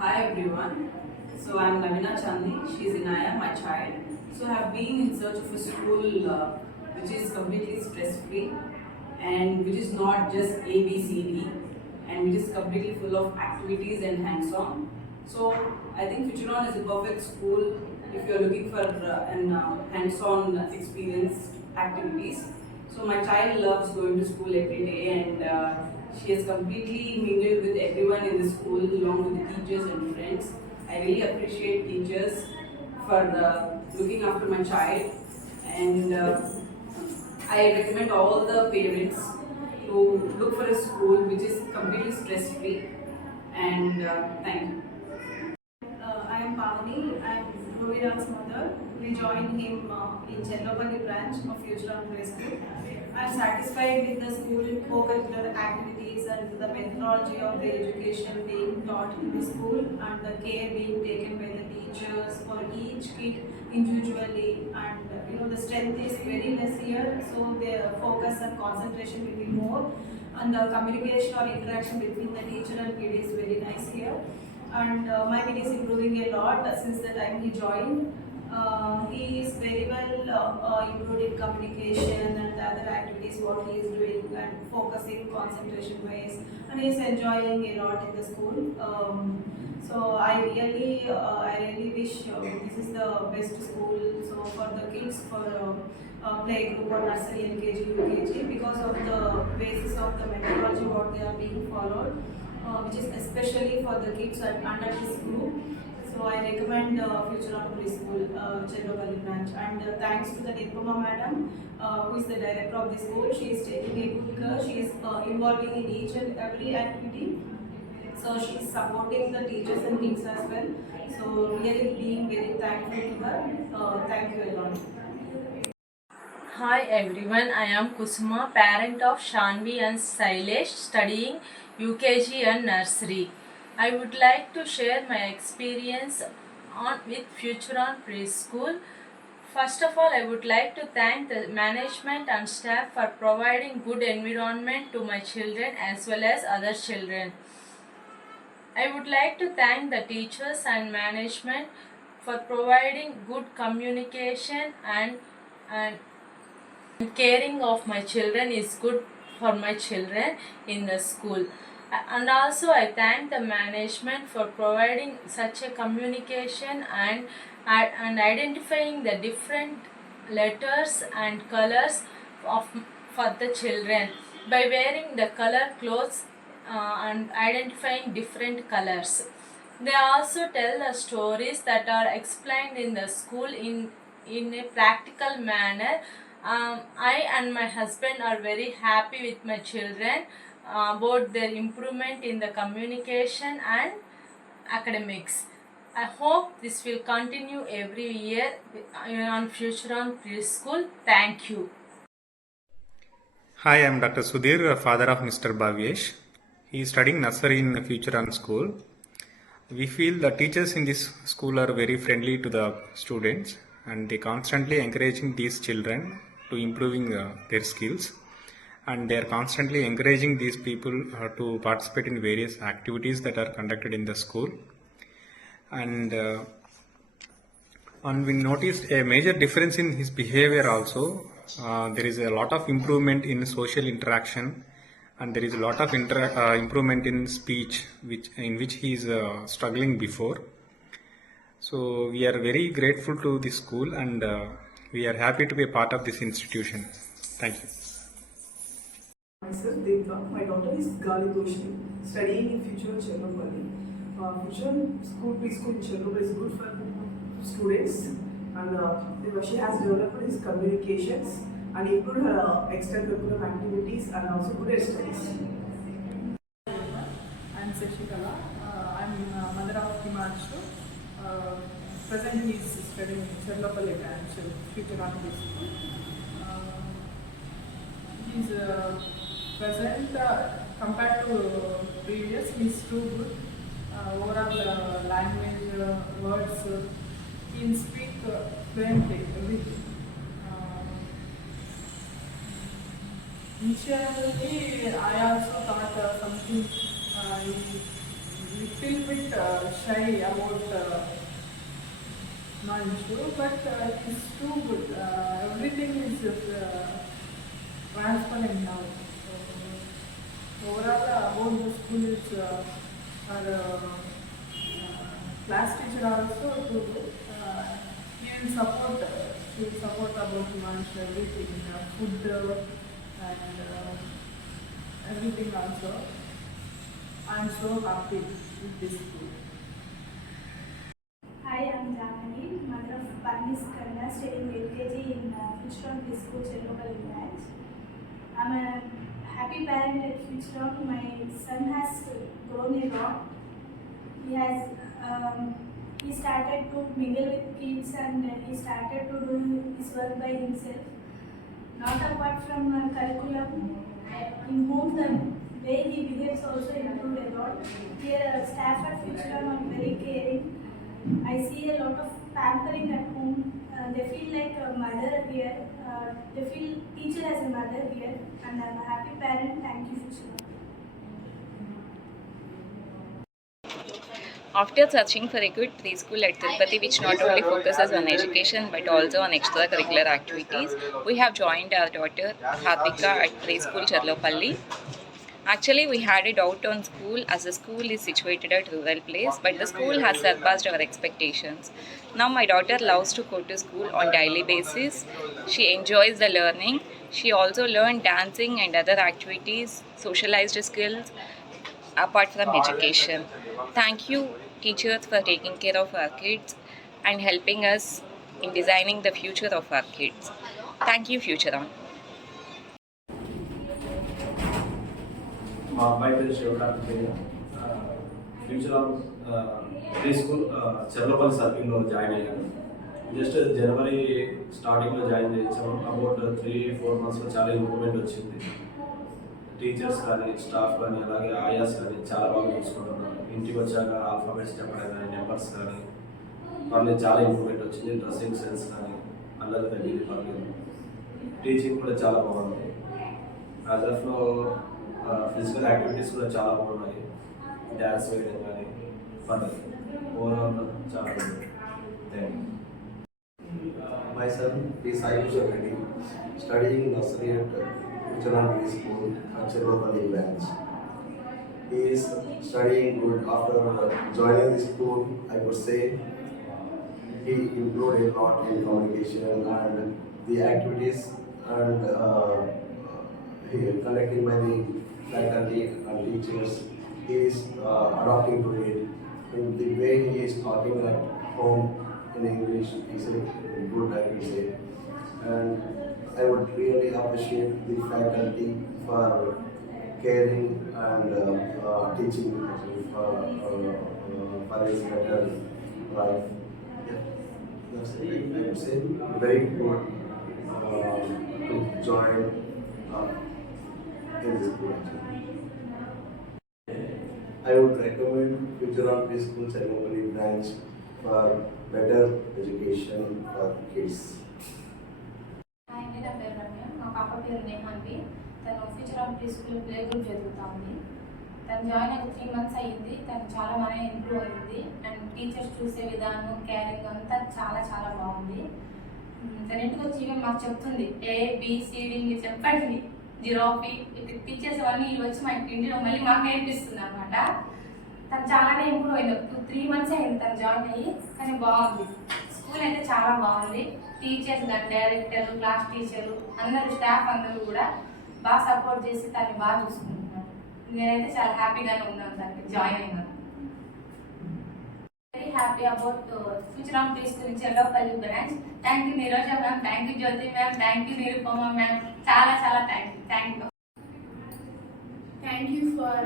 Hi everyone. So I'm Navina Chandi. She's Inaya, my child. So I have been in search of a school which is completely stress-free and which is not just A, B, C, D, and which is completely full of activities and hands-on. So I think Futuron is a perfect school if you're looking for an hands-on experience activities. So my child loves going to school every day and she has completely mingled with everyone in the school along with the teachers and friends. I really appreciate teachers for looking after my child and I recommend all the parents to look for a school which is completely stress free and thank you. I am Pavani. I am Ruviran's mother. We joined him in Chellapalli branch of Futuron Play School. I am satisfied with the school co-curricular activities and the methodology of the education being taught in the school and the care being taken by the teachers for each kid individually. And the strength is very less here, so the focus and concentration will be more. And the communication or interaction between the teacher and kid is very nice here, and my kid is improving a lot since the time he joined. He is very well improved in communication and the other activities what he is doing and focusing concentration wise, and he is enjoying a lot in the school. So I really wish this is the best school. So for the kids, for play group or nursery, LKG, UKG, because of the basis of the methodology what they are being followed, which is especially for the kids under this group. So I recommend Futuron Preschool, Chellovalli branch. And thanks to the Nirupama madam, who is the director of the school. She is taking a good care. She is involving in each and every activity. So she is supporting the teachers and kids as well. So really being very thankful to her. Thank you a lot. Hi everyone, I am Kusuma, parent of Shanvi and Sailesh, studying UKG and nursery. I would like to share my experience with Futuron Preschool. First of all, I would like to thank the management and staff for providing good environment to my children as well as other children. I would like to thank the teachers and management for providing good communication and caring of my children is good for my children in the school. And also I thank the management for providing such a communication and identifying the different letters and colors for the children by wearing the color clothes and identifying different colors. They also tell the stories that are explained in the school in a practical manner. I and my husband are very happy with my children about their improvement in the communication and academics. I hope this will continue every year on Futuron Preschool. Thank you. Hi, I am Dr. Sudhir, father of Mr. Bhavyesh. He is studying nursery in Futuron School. We feel the teachers in this school are very friendly to the students and they constantly encouraging these children to improving their skills, and they are constantly encouraging these people to participate in various activities that are conducted in the school. And we noticed a major difference in his behavior also. There is a lot of improvement in social interaction, and there is a lot of improvement in speech in which he is struggling before. So we are very grateful to the school, and we are happy to be a part of this institution. Thank you. Myself, Devta. My daughter is Gali Doshi, studying in Futuron Chellapalli. Futuron Preschool in Chellapalli is good for students, and she has developed his communications and improved her extracurricular activities and also good at studies. I'm Sashikala. I'm mother of Himanshu. Presently he is studying in Chellapalli branch, Futuron Preschool. He is present compared to previous. He is too good. Overall language, words, he can speak fluently everything. Initially, I also thought something with still bit shy about Manju, but he's too good. Everything is transparent now. Overall, about the school is our class teacher also too good. He will support. She will support about Manju everything, food and everything also. I am so happy with this school. Hi, I'm Jamani, mother of Panis Kanda, studying LKG in Futuron Preschool, Chernobyl branch. I'm a happy parent at Futuron. My son has grown a lot. He started to mingle with kids and he started to do his work by himself. Not apart from curriculum, in home the way he behaves also improved a lot. Here staff at Futuron are very caring. I see a lot of pampering at home. They feel like a mother here. They feel teacher as a mother here, and I'm a happy parent. Thank you, Futuron. After searching for a good preschool at Tirupati which not only focuses on education but also on extracurricular activities, we have joined our daughter Harpika at preschool Cherlopalli. Actually, we had a doubt on school as the school is situated at rural place, but the school has surpassed our expectations. Now my daughter loves to go to school on daily basis. She enjoys the learning. She also learned dancing and other activities, socialized skills apart from education. Thank you teachers for taking care of our kids and helping us in designing the future of our kids. Thank you, Futuron. మా అబ్బాయి పేరు Sivakarthikeya. Future pre school Cherlapalli సర్కిల్లో join అయ్యాను. జస్ట్ జనవరి స్టార్టింగ్లో జాయిన్ చేయించాము. అబౌట్ 3-4 మంత్స్లో చాలా ఇంప్రూవ్మెంట్ వచ్చింది. టీచర్స్ కానీ స్టాఫ్ కానీ అలాగే ఆయాస్ కానీ చాలా బాగా చూసుకుంటున్నారు. ఇంటికి వచ్చాక ఆల్ఫాబెట్స్ చెప్పడం కానీ నెంబర్స్ కానీ పర్లేదు చాలా ఇంప్రూవ్మెంట్ వచ్చింది. డ్రెస్సింగ్ సెన్స్ కానీ అందరి తగ్గింది పర్లేదు. టీచింగ్ కూడా చాలా బాగుంది. అదర్లో ఫిజికల్ యాక్టివిటీస్ కూడా చాలా బాగున్నాయి. డ్యాన్స్ వేయడం కానీ పర్లేదు. ఓవరాల్ చాలా బాగుంది. Thank you. My son is Ayush Reddy, studying nursery at Futuron Preschool at Cherlopalli branch. He is studying good. After joining the school, I would say he improved a lot in communication and the activities and conducted by the faculty and teachers. He is adopting to it. In the way he is talking at home in English is a good, I would say. And I would really appreciate the faculty for caring and teaching for his better life. Yeah, that's it. I would say very good to join in this school. I would recommend Futuron Preschool Cherlopalli branch for better education for kids. Hi అండి, నా పేరు రమ్య. మా పాప పేరు నేహాన్వి. తను future pre school play group చదువుతా ఉంది. తను జాయిన్ అయ్యి 3 months అయ్యింది. తను చాలా బాగా ఇంప్రూవ్ అయింది అండ్ టీచర్స్ చూసే విధానం క్యారింగ్ అంతా చాలా చాలా బాగుంది. తను ఇంటికి వచ్చి ఈవెన్ మాకు చెప్తుంది ABCD మీరు చెప్పండి జిరాఫీ టీచర్స్ అవన్నీ వచ్చి మా ఇంటిలో మళ్ళీ మాకు నేర్పిస్తుంది అనమాట. తను చాలానే ఇంప్రూవ్ అయింది. 3 months అయింది తను జాయిన్ అయ్యి, కానీ బాగుంది. స్కూల్ అయితే చాలా బాగుంది. టీచర్స్ కానీ డైరెక్టర్, క్లాస్ టీచరు అందరూ స్టాఫ్ అందరూ కూడా బాగా సపోర్ట్ చేసి తను బాగా చూసుకుంటున్నారు. నేనైతే చాలా హ్యాపీగానే ఉన్నాను తనకి జాయిన్ అయినాను. Very happy about Future pre school Cherlapalli branch. Thank you Niroja ma'am, thank you Jyothi ma'am, thank you Nirupama ma'am. చాలా చాలా thank you. Thank you for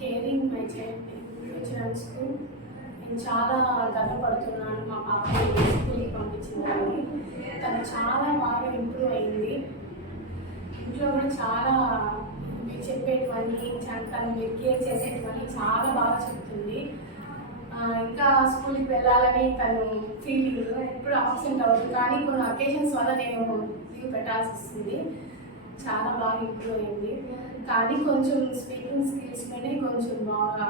caring my child in Futuron School. నేను చాలా గర్వపడుతున్నాను మా పాపని స్కూల్కి పంపించిందని. తను చాలా బాగా ఇంప్రూవ్ అయింది. ఇంట్లో కూడా చాలా మీరు చెప్పేటివన్నీ తను మీరు కేర్ చేసేటివన్నీ చాలా బాగా చెప్తుంది. ఇంకా స్కూల్కి వెళ్ళాలని తను ఫీలింగ్ ఎప్పుడు అబ్సెంట్ అవుతుంది, కానీ కొన్ని అకేషన్స్ వల్ల నేను లీవ్ పెట్టాల్సి వస్తుంది. చాలా బాగా ఇంప్రూవ్ అయింది, కానీ కొంచెం స్పీకింగ్ స్కిల్స్లోనే కొంచెం బాగా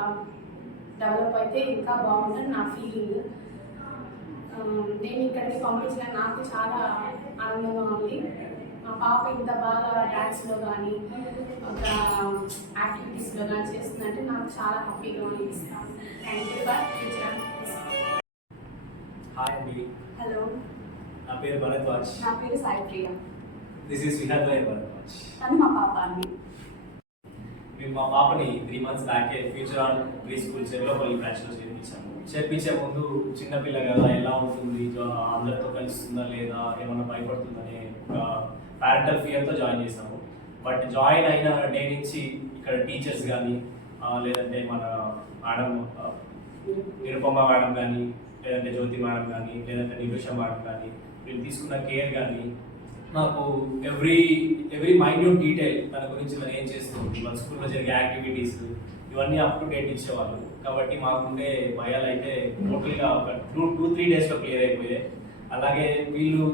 డెవలప్ అయితే ఇంకా బాగుంటుంది నా ఫీలింగ్. నేను ఇక్కడికి పంపించిన నాకు చాలా ఆనందంగా ఉంది. మా పాప ఇంత బాగా డ్యాన్స్లో కానీ ఒక యాక్టివిటీస్లో కానీ చేస్తుందంటే నాకు చాలా హ్యాపీగా అనిపిస్తాను. Thank you for Future. Hi అండి, హలో, నా పేరు భరద్వాజ్. నా పేరు సాయి ప్రియ. This is Vihar Bharadwaj. తను మా పాప అండి. మేము మా పాపని 3 months బ్యాకే Future on pre school Cherlopalli బ్రాంచ్లో చేర్పించే ముందు చిన్నపిల్ల కదా, ఎలా ఉంటుంది, అందరితో కలుస్తుందా లేదా, ఏమన్నా భయపడుతుందనే ఒక ప్యారెంటల్ ఫియర్తో జాయిన్ చేసాము. బట్ జాయిన్ అయిన డే నుంచి ఇక్కడ టీచర్స్ కానీ లేదంటే మన మేడం నిరుపమ మేడం కానీ లేదంటే జ్యోతి మేడం కానీ లేదంటే నిరుష మేడం కానీ వీళ్ళు తీసుకున్న కేర్ కానీ నాకు ఎవ్రీ మైన్యూట్ డీటెయిల్ తన గురించి తను ఏం చేస్తుంది, మన స్కూల్లో జరిగే యాక్టివిటీస్ ఇవన్నీ అప్ టు డేట్ ఇచ్చేవాళ్ళు. కాబట్టి మాకుండే భయాలు అయితే టోటల్గా ఒక 2-3 daysలో క్లియర్ అయిపోయాయి. అలాగే వీళ్ళు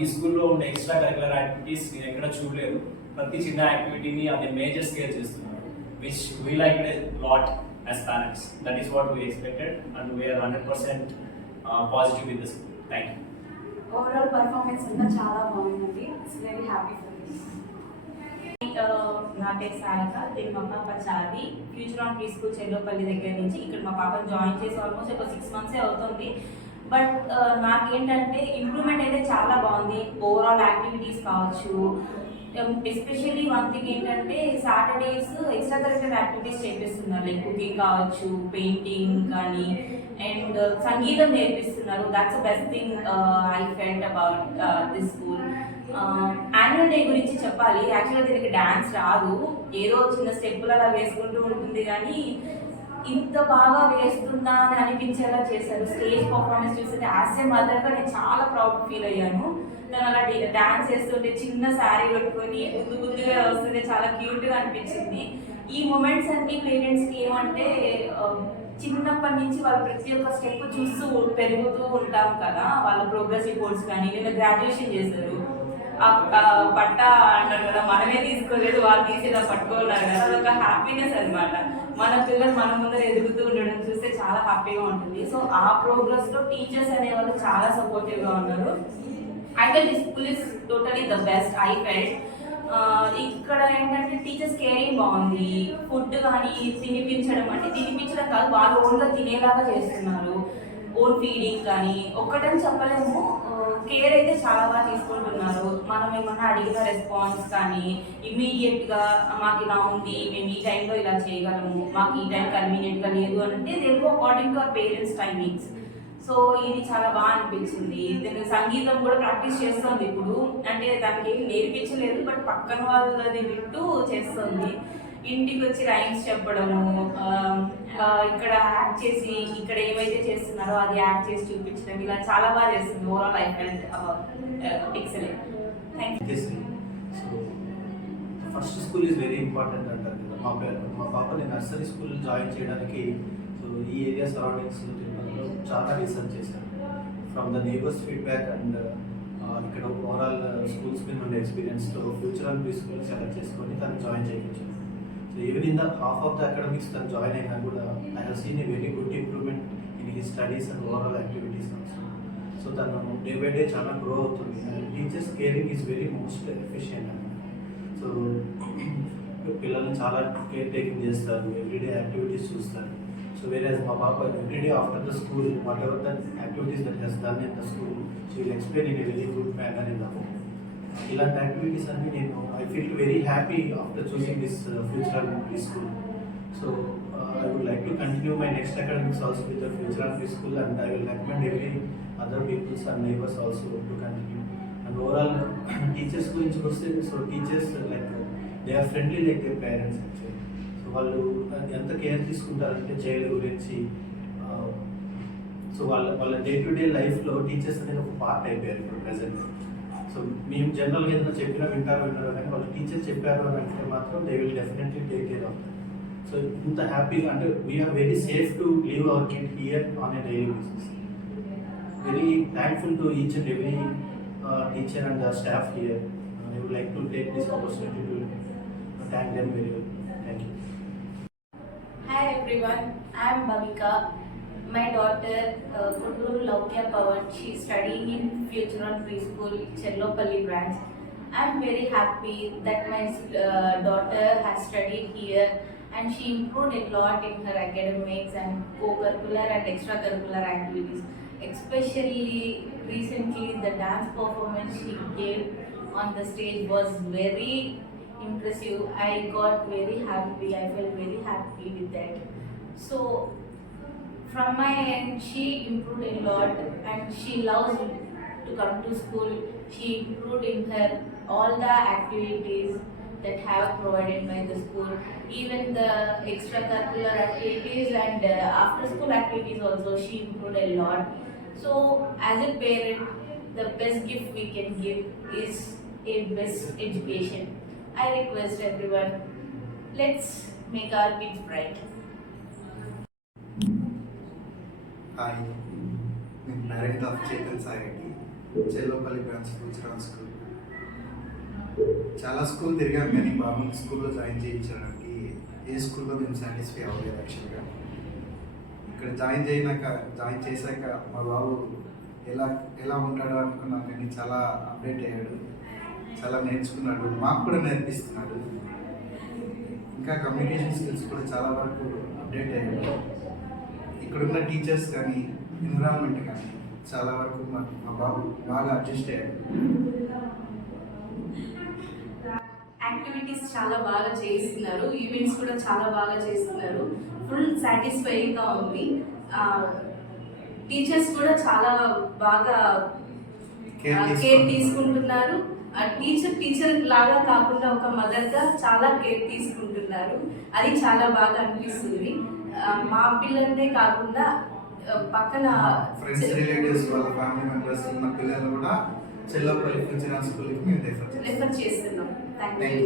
ఈ స్కూల్లో ఉండే ఎక్స్ట్రా కరికులర్ యాక్టివిటీస్ నేను ఎక్కడ చూడలేదు. ప్రతి చిన్న యాక్టివిటీని అది మేజర్ స్కేల్ చేస్తున్నారు, which we like it lot as parents. That is what we expected and we are 100% positive with the school. Thank you. Overall performance అంతా చాలా బాగుందండి. It's very happy for this. నా పేరు సాయిక. నేను మా పాప చాది Future on pre school Cherlopalli దగ్గర నుంచి ఇక్కడ మా పాపను జాయిన్ చేసి ఆల్మోస్ట్ ఒక 6 months అవుతుంది. బట్ నాకేంటంటే ఇంప్రూవ్మెంట్ అయితే చాలా బాగుంది. ఓవరాల్ యాక్టివిటీస్ కావచ్చు, ఎస్పెషల్లీ వన్ థింగ్ ఏంటంటే సాటర్డేస్ ఎక్స్ట్రా కరికులర్ యాక్టివిటీస్ చేపిస్తున్నారు. లైక్ కుకింగ్ కావచ్చు, పెయింటింగ్ కానీ, అండ్ సంగీతం నేర్పిస్తున్నారు. That's the best thing I felt about this school. Annual day గురించి చెప్పాలి. యాక్చువల్గా దీనికి డ్యాన్స్ రాదు, ఏదో చిన్న స్టెప్పులు అలా వేసుకుంటూ ఉంటుంది, కానీ ఇంత బాగా వేస్తుందా అని అనిపించేలా చేశారు. స్టేజ్ పర్ఫార్మెన్స్ చూస్తుంటే యాజ్ ఏ మదర్గా నేను చాలా ప్రౌడ్ ఫీల్ అయ్యాను. తను అలా డాన్స్ చేస్తుంటే చిన్న శారీ కట్టుకొని ముద్దుగా వస్తుంటే చాలా క్యూట్గా అనిపించింది. ఈ మూమెంట్స్ అన్ని పేరెంట్స్కి ఏమంటే చిన్నప్పటి నుంచి వాళ్ళు ప్రతి ఒక్క స్టెప్ చూస్తూ పెరుగుతూ ఉంటాం కదా. వాళ్ళ ప్రోగ్రెస్ రిపోర్ట్స్ కానీ, నిన్న గ్రాడ్యుయేషన్ చేశారు, పట్టా అంటారు కదా, మనమే తీసుకోలేదు, వాళ్ళు తీసేదా పట్టుకోన్నారు కదా, అదొక హ్యాపీనెస్ అనమాట. మన పిల్లలు మన ముందర ఎదుగుతూ ఉండడం చూస్తే చాలా హ్యాపీగా ఉంటుంది. సో ఆ ప్రోగ్రెస్లో టీచర్స్ అనేవాళ్ళు చాలా సపోర్టివ్గా ఉన్నారు. అయితే this school is totally the best I felt. ఇక్కడ ఏంటంటే టీచర్స్ కేరింగ్ బాగుంది. ఫుడ్ కానీ తినిపించడం, అంటే తినిపించడం కాదు, వాళ్ళు ఓన్గా తినేలాగా చేస్తున్నారు. ఓన్ ఫీడింగ్ కానీ ఒక్కటని చెప్పలేము, కేర్ అయితే చాలా బాగా తీసుకుంటున్నారు. మనం ఏమన్నా అడిగిన రెస్పాన్స్ కానీ ఇమ్మీడియట్గా మాకు ఇలా ఉంది, మేము ఈ టైంలో ఇలా చేయగలము, మాకు ఈ టైం కన్వీనియంట్గా లేదు అని అంటే they go according to our parents timings. So ఇది చాలా బాగా అనిపించింది. దీని సంగీతం కూడా ప్రాక్టీస్ చేస్తుంది ఇప్పుడు, అంటే దానికి ఏం నేర్పించలేదు, బట్ పక్కన వాళ్ళది వింటూ చేస్తుంది. ఇంటికి వచ్చి రైమ్స్ చెప్పడము, ఇక్కడ యాక్ట్ చేసి ఇక్కడ ఏమైతే చేస్తున్నారో అది యాక్ట్ చేసి చూపించడం, ఇలా చాలా బాగా చేస్తుంది. Overall I felt excellent. Thank you. So first school is very important అంటారు కదా. మా పాపని నర్సరీ స్కూల్ జాయిన్ చేయడానికి సో ఈ ఏరియా సరౌండింగ్స్లో తిరుపతిలో చాలా రీసెర్చ్ చేశాను. From the neighbours feedback and ఇక్కడ ఓవరాల్ స్కూల్స్ మీద ఉండే ఎక్స్పీరియన్స్తో Future and pre school select చేసుకొని తను జాయిన్ చేయించాను. So even in the half of the academics తను జాయిన్ అయినా కూడా I have seen a very good improvement in he studies and overall activities also. So తను డే బై డే చాలా grow అవుతుంది. And teachers caring is very most efficient అనమాట. So పిల్లల్ని చాలా care taking చేస్తారు, ఎవ్రీడే యాక్టివిటీస్ చూస్తారు. So వేరే మా పాప everyday after the school whatever the activities that he's done in the school she will explain in a very good manner in the home. ఇలాంటి activities అన్ని నేను I feel very happy after choosing this future and pre school. So I would like to continue my next academics also with the future and preschool, and I will recommend every other peoples and neighbors also to continue. And overall, teachers గురించి వస్తే, so teachers like they are friendly like their parents actually. So వాళ్ళు ఎంత కేర్ తీసుకుంటారంటే చైల్డ్ గురించి. సో వాళ్ళ day to day లైఫ్లో టీచర్స్ అనేది ఒక పార్ట్ అయిపోయారు ఇప్పుడు ప్రెసెంట్. సో మేము జనరల్గా ఏదైనా చెప్పినా వింటారో కానీ వాళ్ళు టీచర్ చెప్పారు అని అంటే మాత్రం they will definitely take care of that. So ఇంత హ్యాపీగా అంటే we are very safe to leave our kid here on a daily basis. Very thankful to each and every teacher and the staff here. I would like to take this opportunity to thank them very well. Thank you. Hi everyone, I am Bhavika. My daughter Kuduru Laukya Pawan, she is studying in Futuron Preschool, Cherlopalli branch. I am very happy that my daughter has studied here and she improved a lot in her academics and co-curricular and extracurricular activities. Especially recently, the dance performance she gave on the stage was very impressive. I got very happy. I felt very happy with that. So from my end, she improved a lot and she loves to come to school. She improved in her all the activities that have provided by the school, even the extracurricular activities and after school activities also she improved a lot. So as a parent, the best gift we can give is a best education. I request everyone, let's make our kids bright. Hi నేను parent of Chetan Sai Reddy, Chellapalli branch Future school. చాలా school తిరిగాం కానీ బాబుని స్కూల్లో జాయిన్ చేయించడానికి ఏ స్కూల్లో మేము సాటిస్ఫై అవ్వలేదు యాక్చువల్గా. ఇక్కడ జాయిన్ చేశాక మా బాబు ఎలా ఉంటాడో అనుకున్నాం కానీ చాలా అప్డేట్ అయ్యాడు, చాలా నేర్చుకున్నాడు, మాకు కూడా నేర్పిస్తున్నాడు. ఇంకా కమ్యూనికేషన్ స్కిల్స్ కూడా చాలా వరకు అప్డేట్ అయ్యాడు. ఇక్కడున్న టీచర్స్ కానీ ఎన్విరాన్మెంట్ కానీ చాలా వరకు మా బాబు బాగా అడ్జస్ట్ అయ్యాడు. యాక్టివిటీస్ చాలా బాగా చేస్తున్నారు, ఈవెంట్స్ కూడా చాలా బాగా చేస్తున్నారు. ఫుల్ సాటిస్ఫైయింగ్గా ఉంది. టీచర్స్ కూడా చాలా బాగా కేర్ తీసుకుంటున్నారు. టీచర్ లాగా కాకుండా ఒక మదర్గా చాలా కేర్ తీసుకుంటున్నారు. అది చాలా బాగా అనిపిస్తుంది. మా పిల్లలనే కాకుండా పక్కన ఫ్రెండ్స్, రిలేటివ్స్, వాళ్ళ ఫ్యామిలీ మెంబర్స్ ఉన్న పిల్లలు కూడా చెల్లపల్లి ఫ్యూచర్ స్కూల్కి మేము రెఫర్ చేస్తున్నాం. Thank you.